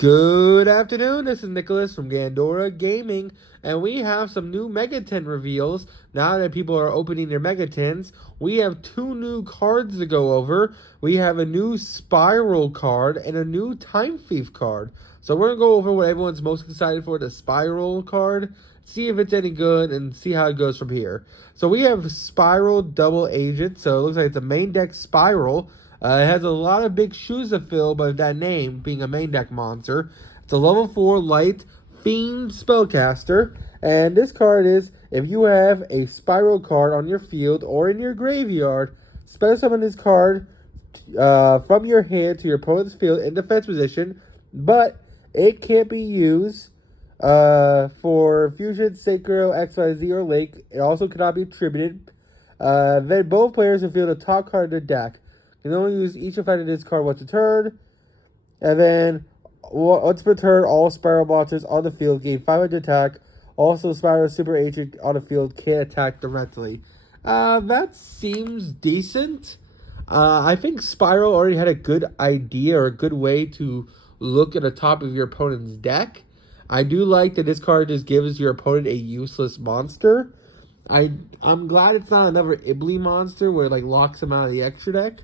Good afternoon, this is Nicholas from Gandora Gaming, and we have some new Megatin reveals. Now that people are opening their Megatins, we have two new cards to go over. We have a new Spyral card and a new Time Thief card. So we're going to go over what everyone's most excited for, the Spyral card, see if it's any good, and see how it goes from here. So we have Spyral Double Agent, so it looks like it's a main deck Spyral. It has a lot of big shoes to fill by that name being a main deck monster. It's a level 4 light fiend spellcaster. And this card is, if you have a Spyral card on your field or in your graveyard, special summon this card from your hand to your opponent's field in defense position. But it can't be used for Fusion, Synchro, XYZ, or Lake. It also cannot be attributed. Then both players can field a top card in their deck. You can only use each effect of this card once a turn. And then, once per turn, all Spyral monsters on the field gain 500 attack. Also, Spyral Super Agent on the field can't attack directly. That seems decent. I think Spyral already had a good idea or a good way to look at the top of your opponent's deck. I do like that this card just gives your opponent a useless monster. I'm glad it's not another Ibly monster where it like locks him out of the extra deck.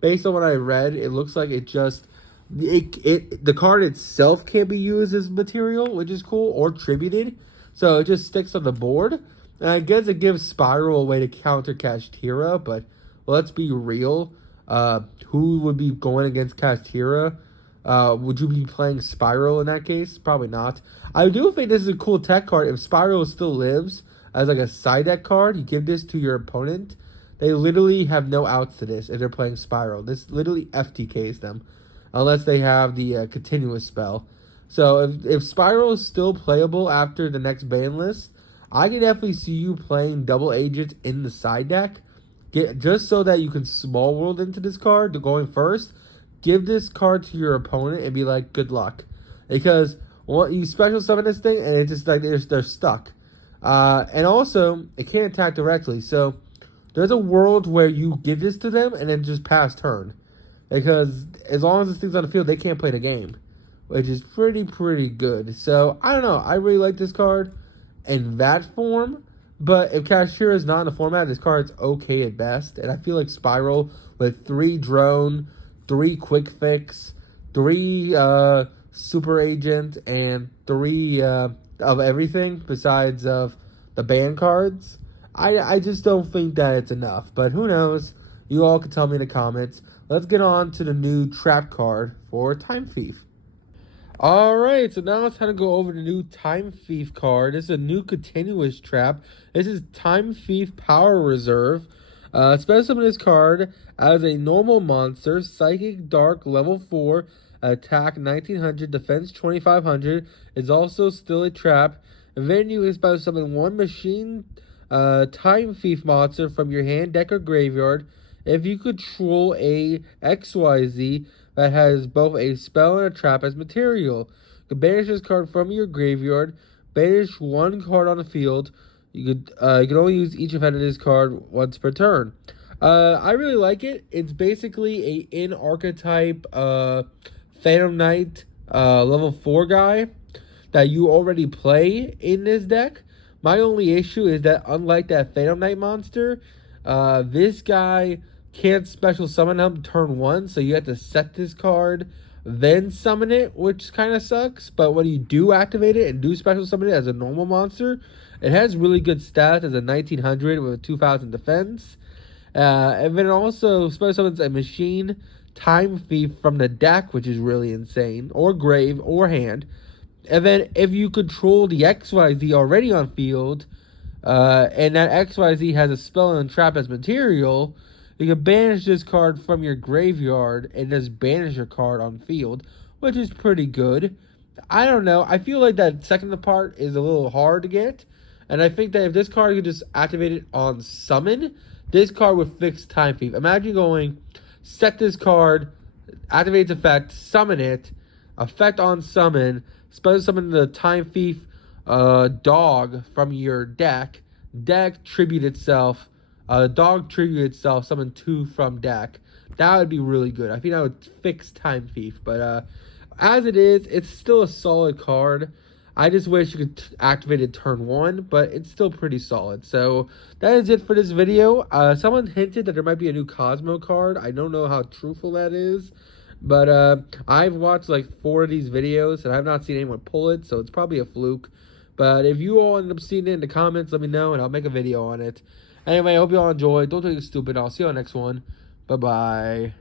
Based on what I read, it looks like the card itself can't be used as material, which is cool, or tributed. So it just sticks on the board. And I guess it gives Spyral a way to counter Kashtira, but let's be real. Who would be going against Kashtira? Would you be playing Spyral in that case? Probably not. I do think this is a cool tech card. If Spyral still lives as like a side deck card, you give this to your opponent. They literally have no outs to this if they're playing Spyral. This literally FTKs them. Unless they have the continuous spell. So if Spyral is still playable after the next ban list, I can definitely see you playing Double Agent in the side deck. Just so that you can small world into this card going first. Give this card to your opponent and be like, good luck. Because you special summon this thing and it's just like they're stuck. And also, it can't attack directly. So there's a world where you give this to them and then just pass turn. Because as long as this thing's on the field, they can't play the game. Which is pretty good. So, I don't know. I really like this card in that form. But if Kashtira is not in the format, this card's okay at best. And I feel like Spyral with 3 drone, 3 quick fix, 3 super agent, and 3 of everything besides of the ban cards. I just don't think that it's enough, but who knows? You all can tell me in the comments. Let's get on to the new trap card for Time Thief. Alright, so now it's time to go over the new Time Thief card. This is a new continuous trap. This is Time Thief Power Reserve. Special summon this card as a normal monster, Psychic Dark level 4, attack 1900, defense 2500. Is also still a trap. And then you can special summon one machine Time Thief monster from your hand, deck, or graveyard. If you control a XYZ that has both a spell and a trap as material, you can banish this card from your graveyard. Banish one card on the field. You can only use each effect of this card once per turn. I really like it. It's basically a in-archetype Phantom Knight level 4 guy that you already play in this deck. My only issue is that unlike that Phantom Knight monster, this guy can't special summon him turn 1, so you have to set this card, then summon it, which kind of sucks. But when you do activate it and do special summon it as a normal monster, it has really good stats as a 1900 with a 2000 defense. And then it also special summons a machine Time Thief from the deck, which is really insane, or grave, or hand. And then if you control the XYZ already on field, and that XYZ has a spell and trap as material, you can banish this card from your graveyard and just banish your card on field, which is pretty good. I don't know. I feel like that second part is a little hard to get. And I think that if this card could just activate it on summon, this card would fix Time Thief. Imagine going, set this card, activate its effect, summon it, effect on summon, special summon the Time Thief dog from your deck, tribute itself, dog tribute itself, summon 2 from deck. That would be really good. I think that would fix Time Thief, but as it is, it's still a solid card. I just wish you could activate it turn 1, but it's still pretty solid. So that is it for this video. Someone hinted that there might be a new Cosmo card. I don't know how truthful that is. But I've watched like 4 of these videos, and I've not seen anyone pull it, so it's probably a fluke. But if you all end up seeing it in the comments, let me know, and I'll make a video on it. Anyway, I hope you all enjoyed. Don't take it stupid. I'll see you on the next one. Bye-bye.